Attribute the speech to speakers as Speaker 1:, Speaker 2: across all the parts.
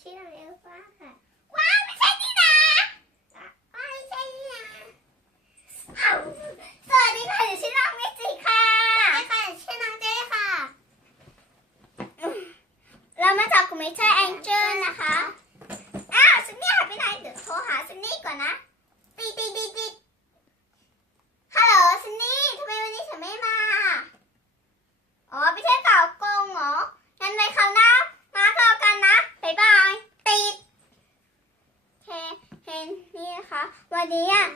Speaker 1: ชื่อน้องเอลฟ้าค่ะ ว้าวไม่ใช่นี่นะอะไม่ใช่นี่นะอ้าวสวัสดีค่ะหนูชื่อน้องเมจิค่ะสวัสดีค่ะหนูชื่อน้องเจค่ะ เรามาจากกลุ่มเชอร์แองเจิลนะคะ อ้าวซันนี่หายไปไหนเดี๋ยวโทรหาซันนี่ก่อนนะ ตีตีตีตีฮัลโหลซันนี่ทำไมวันนี้ฉันไม่มา อ๋อไปเที่ยวเก่ากงเหรอ งั้นในคราวหน้ามาเจอกันนะ บ๊ายบาย ติดเฮเฮ นนี่นะคะ วันนี้อะ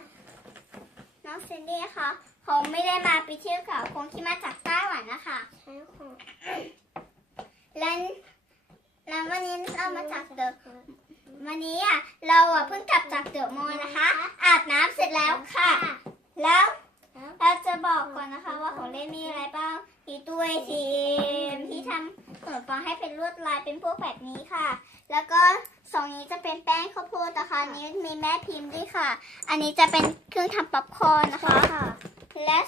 Speaker 1: น้องซินดี้นะคะเขาไม่ได้มาไปเที่ยวเก่ากงที่มาจากไต้หวันนะคะใช่ค่ะแล้วแล้ววันนี้เรามาจากเดอะวันนี้อะเราอะเพิ่งกลับจากเดอะมอลล์นะคะ อาบน้ำเสร็จแล้วค่ะ แล้วเราจะบอกก่อนนะคะ ว่าของเล่นมีอะไรบ้าง มีตู้ ATM ที่ทำขนมปังให้เป็นลวดลายเป็นพวกแบบนี้ค่ะ แล้วก็ สองนี้จะเป็นแป้งข้าวโพดนะคะอันนี้มีแม่พิมพ์ด้วยค่ะ อันนี้จะเป็นเครื่องทำป๊อปคอร์นนะคะ และ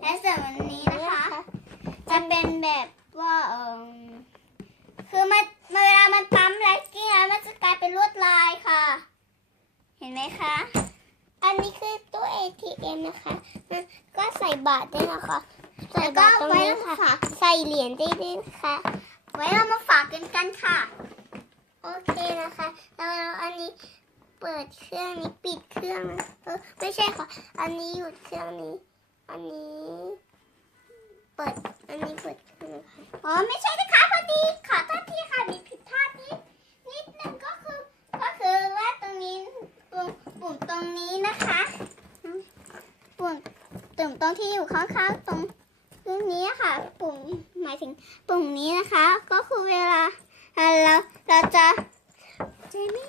Speaker 1: และส่วนวันนี้นะคะ จะเป็นแบบว่าเออคือมันเวลามันปั๊มแลกกิ้งแล้วมันจะกลายเป็นลวดลายค่ะ เห็นไหมคะ อันนี้คือตู้ ATM นะคะ ก็ใส่บาทได้นะคะ ใส่บาทตรงนี้ค่ะ ใส่เหรียญได้ด้วยนะคะไว้เรามาฝากกันกันค่ะโอเค นะคะแล้วอันนี้เปิดเครื่องนี้ปิดเครื่องเออไม่ใช่ค่ะ อันนี้หยุดเครื่องนี้ อันนี้เปิด อันนี้เปิดเครื่องนะคะอ๋อไม่ใช่นะคะพอดีขอโทษทีค่ะมีผิดพลาดนิดนิดนึงก็คือก็คือว่าตรงนี้ปุ่มปุ่มตรงนี้นะคะปุ่มปุ่มตรงที่อยู่ข้างๆตรงตรงนี้ค่ะ ปุ่มหมายถึงปุ่มนี้นะคะ ก็คือเวลาเราเราจะ เจมี่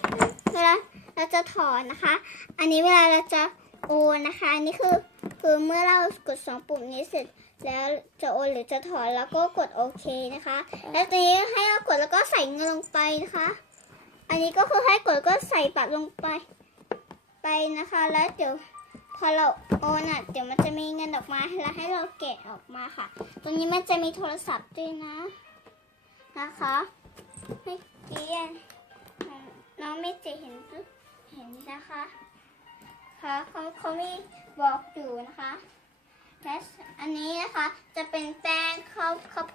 Speaker 1: เวลาเราจะถอนนะคะ อันนี้เวลาเราจะโอนนะคะ อันนี้คือคือเมื่อเรากดสองปุ่มนี้เสร็จแล้วจะโอนหรือจะถอนแล้วก็กดโอเคนะคะ แล้วทีนี้ให้เรากดแล้วก็ใส่เงินลงไปนะคะ อันนี้ก็คือให้กดแล้วก็ใส่บัตรลงไปไปนะคะ แล้วเดี๋ยวพอเราโอนอะเดี๋ยวมันจะมีเงินออกมาแล้วให้เราแกะออกมาค่ะ ตรงนี้มันจะมีโทรศัพท์ด้วยนะนะคะเมื่อกี้อะ น้องไม่เจเห็นเห็นนะคะค่ะเขาเขามีบอกอยู่นะคะและอันนี้นะคะจะเป็นแป้งข้าวข้าว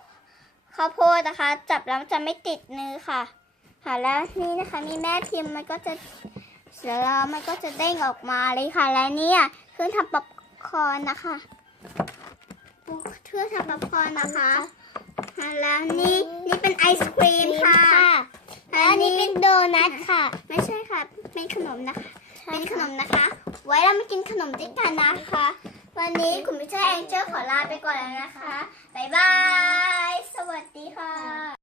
Speaker 1: ข้าวโพดนะคะ จับแล้วจะไม่ติดมือค่ะ ค่ะแล้วนี่นะคะมีแม่พิมพ์มันก็จะเสร็จแล้วมันก็จะเด้งออกมาเลยค่ะ และเนี่ยเครื่องทำป๊อปคอร์นนะคะเครื่องทำป๊อปคอร์นนะคะค่ะแล้วนี่นี่เป็นไอศครีมค่ะ อันนี้เป็นโดนัทค่ะ ไม่ใช่ค่ะ เป็นขนมนะคะ เป็นขนมนะคะ ไว้เรามากินขนมด้วยกันนะคะ วันนี้คุณมิเตอร์แองเจิลขอลาไปก่อนแล้วนะคะ บ๊ายบาย สวัสดีค่ะ